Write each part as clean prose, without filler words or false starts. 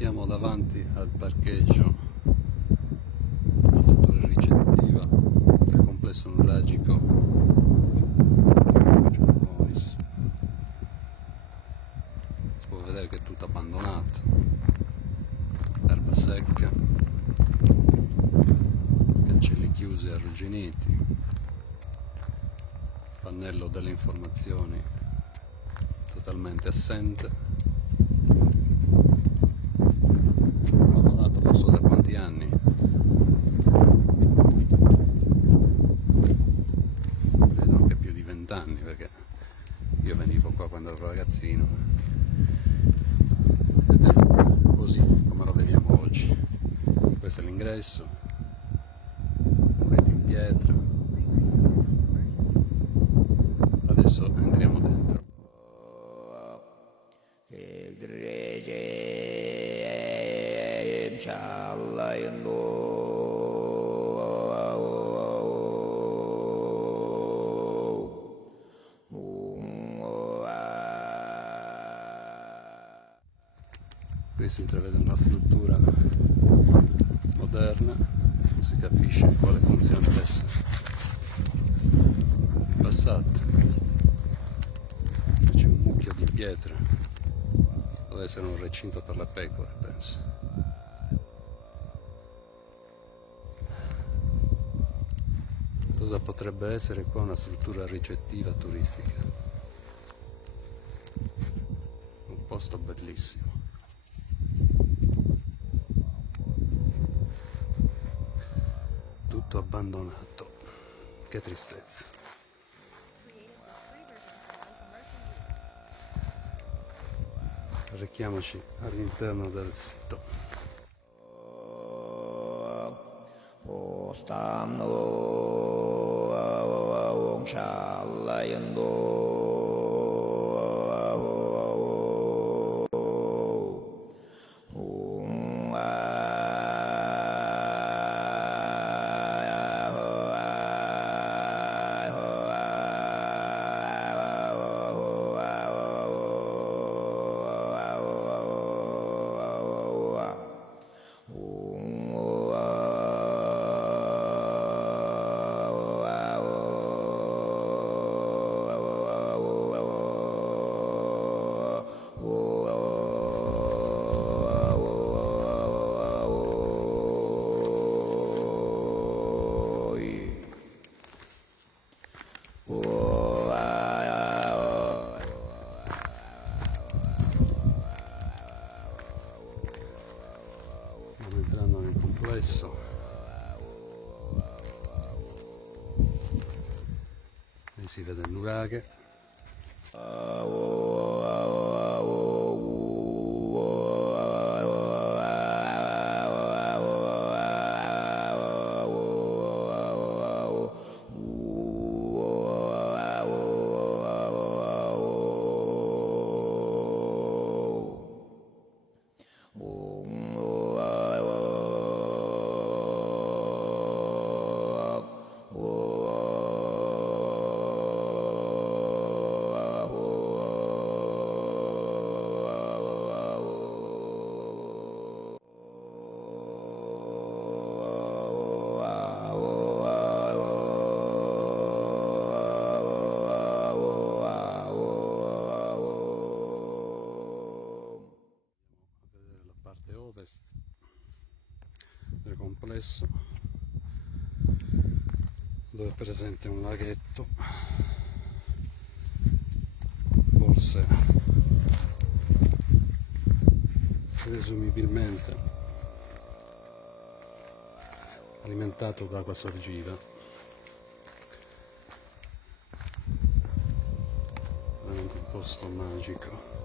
Siamo davanti al parcheggio, la struttura ricettiva del complesso nuragico Mois. Si può vedere che è tutto abbandonato, erba secca, cancelli chiusi e arrugginiti, pannello delle informazioni totalmente assente. Non so da quanti anni. Credo anche più di 20 anni, perché io venivo qua quando ero ragazzino ed era così come lo vediamo oggi. Questo è l'ingresso, mureti in pietra. Adesso entriamo dentro. Qui si intravede una struttura moderna, non si capisce quale funzione avesse in passato. C'è un mucchio di pietre, deve essere un recinto per le pecore, penso. Cosa potrebbe essere qua? Una struttura ricettiva turistica, un posto bellissimo. Tutto abbandonato, che tristezza. Rechiamoci all'interno del sito. Stiamo entrando nel complesso e si vede il nuraghe. Ovest del complesso, dove è presente un laghetto, forse presumibilmente alimentato da acqua sorgiva. Veramente un posto magico.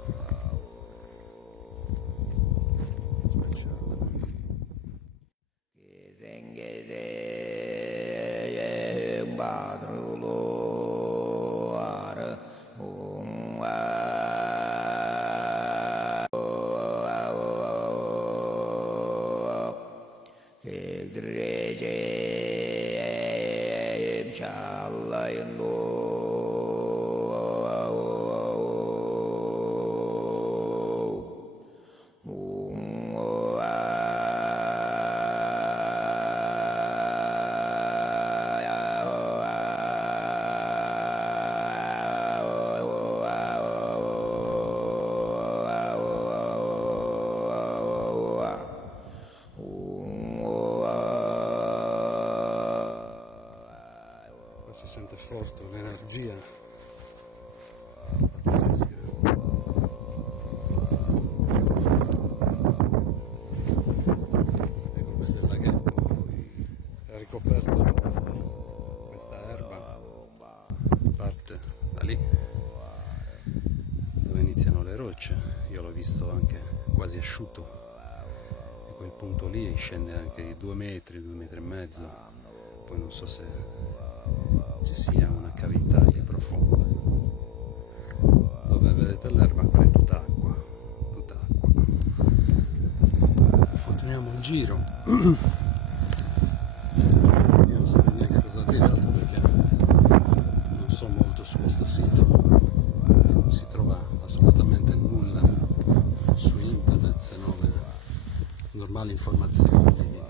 si sente forte, un'energia pazzesca. Ecco, questo è il laghetto, è ricoperto da questa erba, parte da lì dove iniziano le rocce. Io l'ho visto anche quasi asciutto, e quel punto lì scende anche di 2 metri, 2 metri e mezzo. Poi non so se ci sia una cavità lì profonda. Dove vedete l'erba, quella è tutta acqua, tutta acqua. Continuiamo il giro. Io non so neanche cosa dire altro, perché non so molto su questo sito, non si trova assolutamente nulla su internet se non normali informazioni,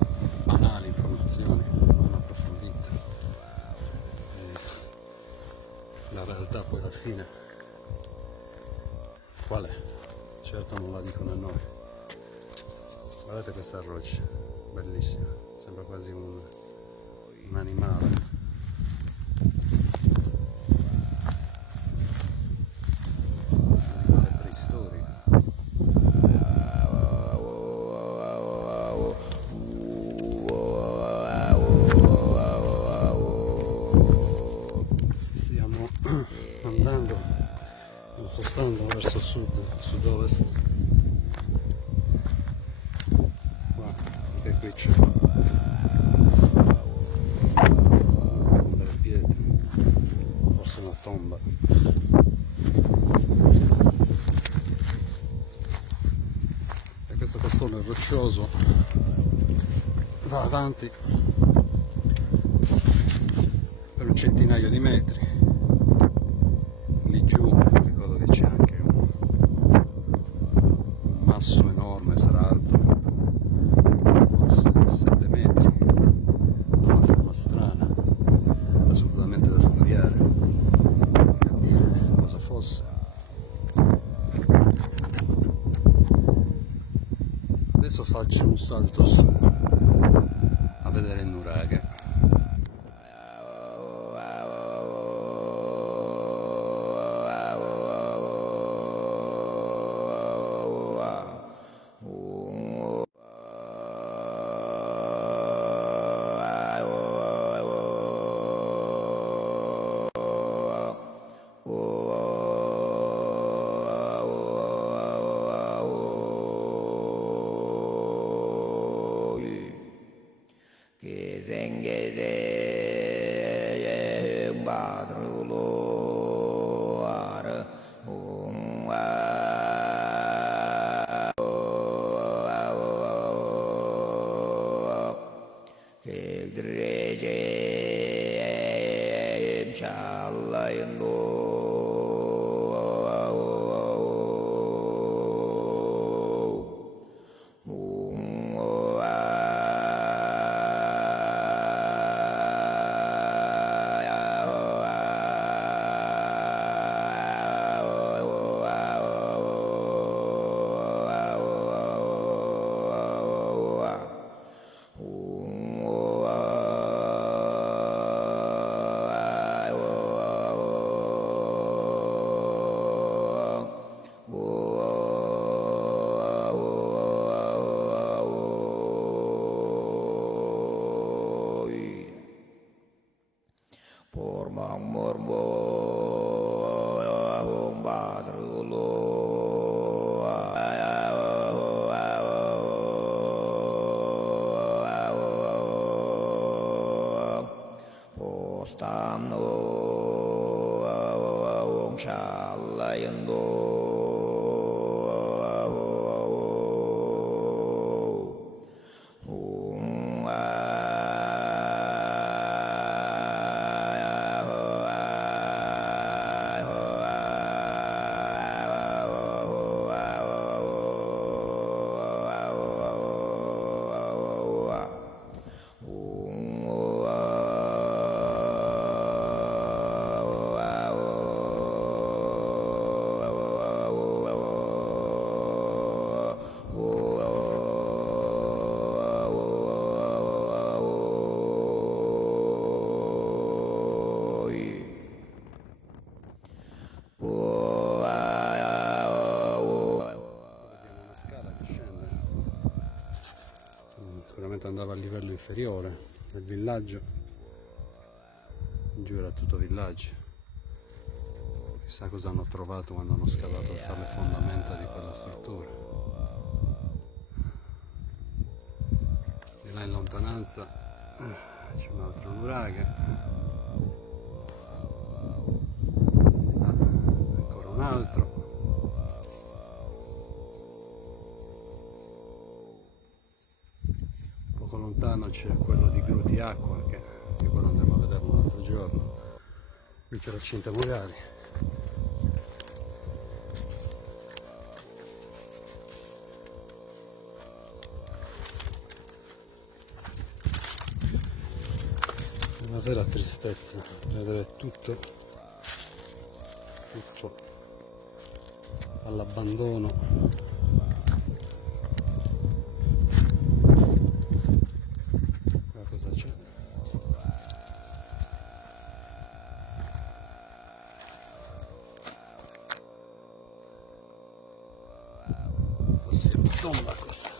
banali informazioni non approfondite. La realtà poi alla fine qual è? Certo non la dicono a noi. Guardate questa roccia, bellissima, sembra quasi un animale. Un animale preistorico. Stiamo andando, spostando verso sud-ovest. Anche qui c'è delle pietre, forse una tomba. E questo costone roccioso va avanti per un centinaio di metri. Lì giù ricordo che c'è anche un masso enorme, sarà alto forse 7 metri, ha una forma strana, assolutamente da studiare, capire cosa fosse. Adesso faccio un salto su a vedere il nuraghe. inferiore del villaggio, giù era tutto villaggio. Chissà cosa hanno trovato quando hanno scavato per fare le fondamenta di quella struttura. Di là in lontananza c'è un altro nuraghe, ancora un altro. Poco lontano c'è quello di Gru di Acqua, che quello andremo a vederlo un altro giorno. Qui c'è la cinta Murari. Una vera tristezza vedere tutto all'abbandono. Cosa c'è? Forse è una tomba questa.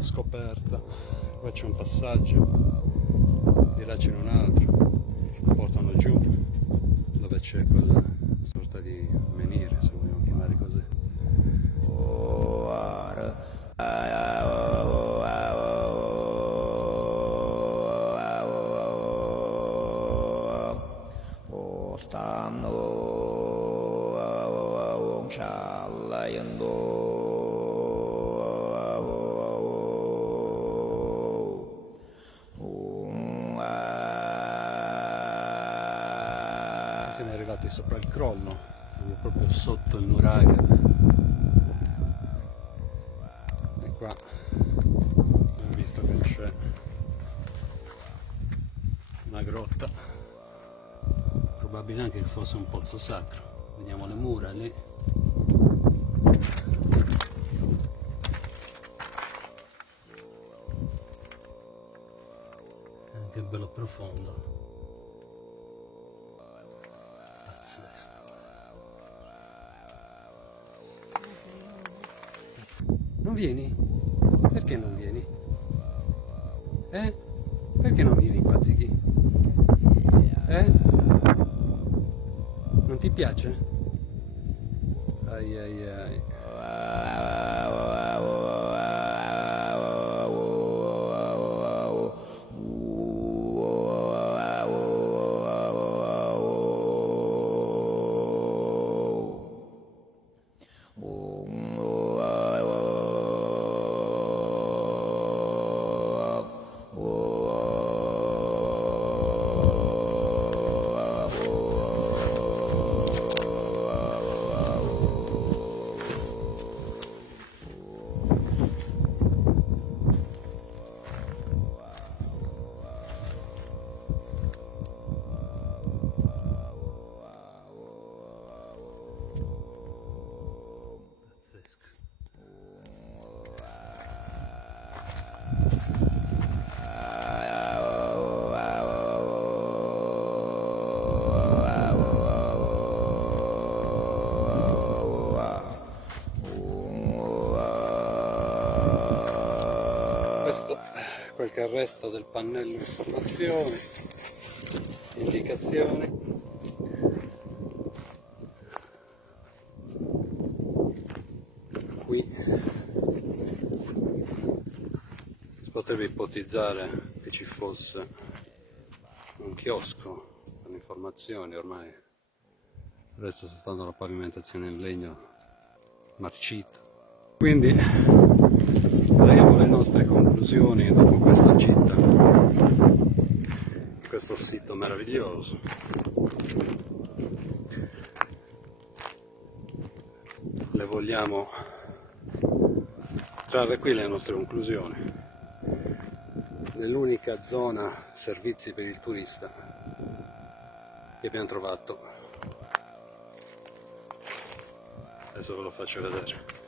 Scoperta. Qua c'è un passaggio, di là c'è un altro, mi portano giù dove c'è quella sorta di menire, se vogliamo chiamare così. Siamo arrivati sopra il crollo, proprio sotto il nuraghe, e qua abbiamo visto che c'è una grotta, probabile anche che fosse un pozzo sacro. Vediamo le mura lì. Che bello profondo. Non vieni? Perché non vieni? Perché non vieni qua, Ziggy? Non ti piace? Ai ai ai. il resto del pannello informazioni, indicazioni. Qui si potrebbe ipotizzare che ci fosse un chiosco con informazioni, ormai il resto sta stando una pavimentazione in legno marcita. Quindi traiamo le nostre conclusioni dopo questa gita, questo sito meraviglioso. Le vogliamo trarre qui le nostre conclusioni. Nell'unica zona servizi per il turista che abbiamo trovato, adesso ve lo faccio vedere.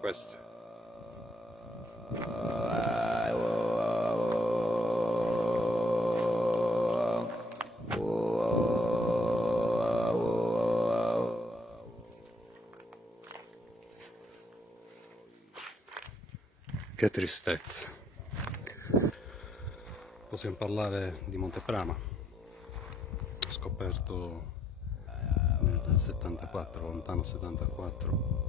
Questo. Che tristezza. Possiamo parlare di Monteprama, scoperto nel 74, lontano 74,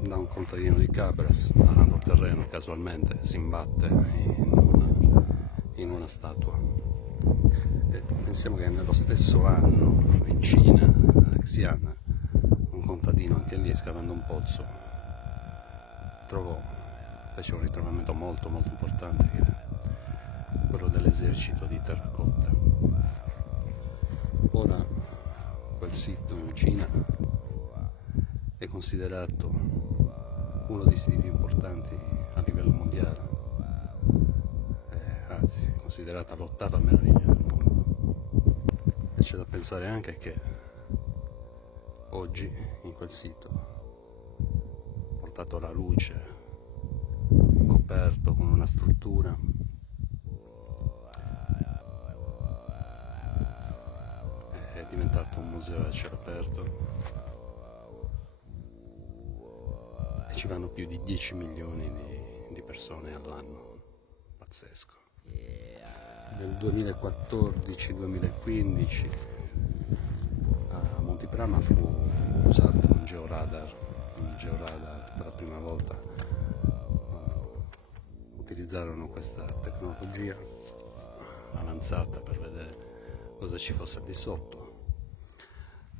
da un contadino di Cabras, arando il terreno, casualmente si imbatte in una statua. E pensiamo che nello stesso anno in Cina, a Xi'an, un contadino anche lì, scavando un pozzo, fece un ritrovamento molto importante, che è quello dell'esercito di terracotta. Ora quel sito in Cina è considerato uno dei siti più importanti a livello mondiale, anzi è considerata l'ottava meraviglia del mondo. E c'è da pensare anche che oggi in quel sito, portato alla luce, coperto con una struttura, è diventato un museo a cielo aperto e ci vanno più di 10 milioni di persone all'anno. Pazzesco. Nel 2014-2015 a Monteprama fu usato un georadar per la prima volta. Utilizzarono questa tecnologia avanzata per vedere cosa ci fosse di sotto.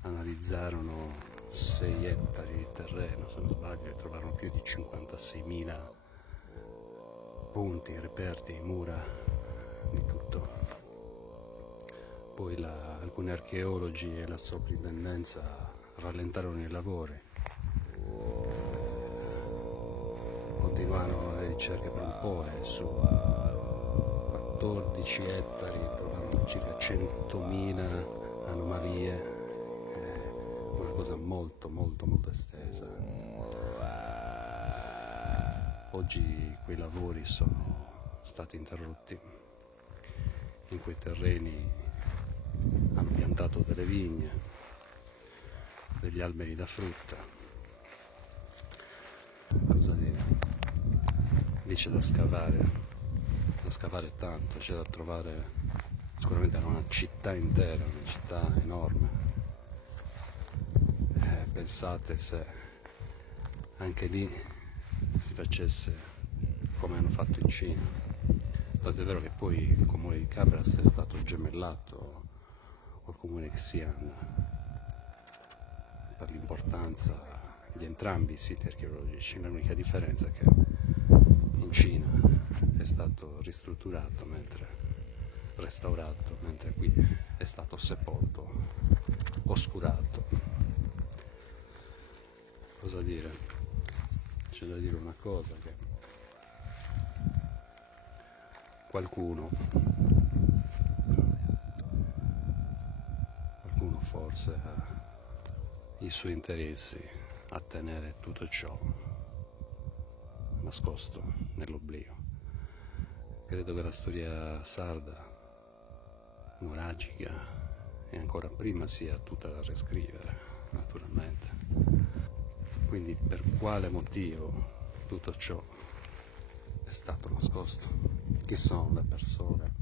Analizzarono 6 ettari di terreno, se non sbaglio, e trovarono più di 56.000 punti, reperti, mura, di tutto. Poi alcuni archeologi e la soprintendenza rallentarono i lavori. Continuarono le ricerche per un po' e su 14 ettari trovarono circa 100.000 anomalie, una cosa molto estesa. Oggi quei lavori sono stati interrotti. In quei terreni hanno piantato delle vigne, degli alberi da frutta. Cosa dire? Lì c'è da scavare tanto, c'è da trovare, sicuramente era una città intera, una città enorme. Pensate se anche lì si facesse come hanno fatto in Cina. Tanto è vero che poi il comune di Cabras è stato gemellato col comune di Xi'an per l'importanza di entrambi i siti archeologici. L'unica differenza è che in Cina è stato ristrutturato, restaurato, mentre qui è stato sepolto, oscurato. Cosa dire? C'è da dire una cosa, che qualcuno forse ha i suoi interessi a tenere tutto ciò nascosto nell'oblio. Credo che la storia sarda, nuragica e ancora prima sia tutta da riscrivere, naturalmente. Quindi per quale motivo tutto ciò è stato nascosto? Chi sono le persone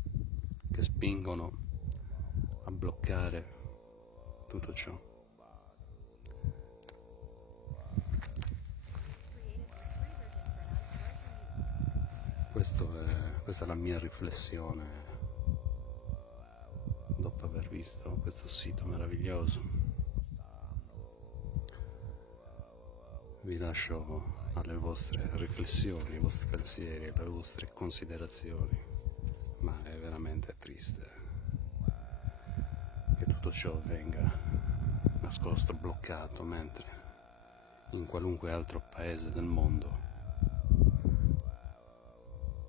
che spingono a bloccare tutto ciò? Questa è la mia riflessione dopo aver visto questo sito meraviglioso. Vi lascio alle vostre riflessioni, ai vostri pensieri, alle vostre considerazioni, ma è veramente triste che tutto ciò venga nascosto, bloccato, mentre in qualunque altro paese del mondo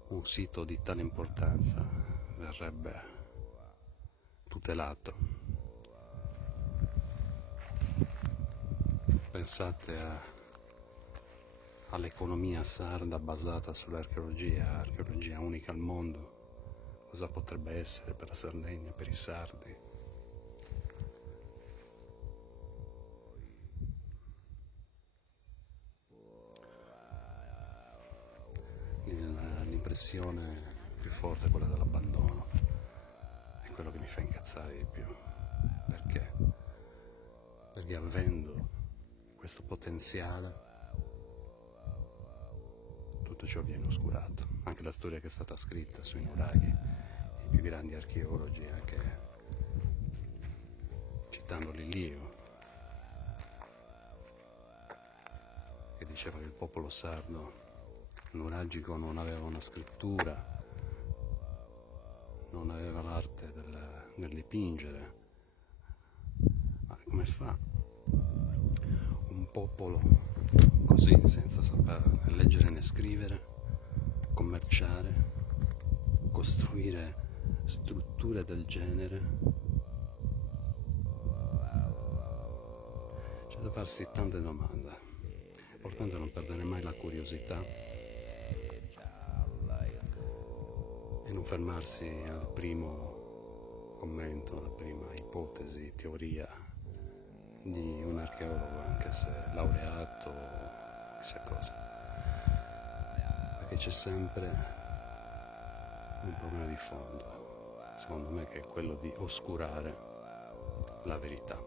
un sito di tale importanza verrebbe tutelato. Pensate all'economia sarda basata sull'archeologia, archeologia unica al mondo, cosa potrebbe essere per la Sardegna, per i sardi. L'impressione più forte è quella dell'abbandono, è quello che mi fa incazzare di più. Perché? Perché avendo questo potenziale tutto ciò viene oscurato. Anche la storia che è stata scritta sui nuraghi, i più grandi archeologi, anche citando Lillio, che diceva che il popolo sardo nuragico non aveva una scrittura, non aveva l'arte del dipingere. Ma come fa un popolo così, senza saper leggere né scrivere, commerciare, costruire strutture del genere? C'è da farsi tante domande. È importante non perdere mai la curiosità e non fermarsi al primo commento, alla prima ipotesi, teoria di un archeologo, anche se laureato, chissà cosa, perché c'è sempre un problema di fondo, secondo me, che è quello di oscurare la verità.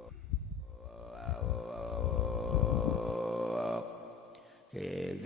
Che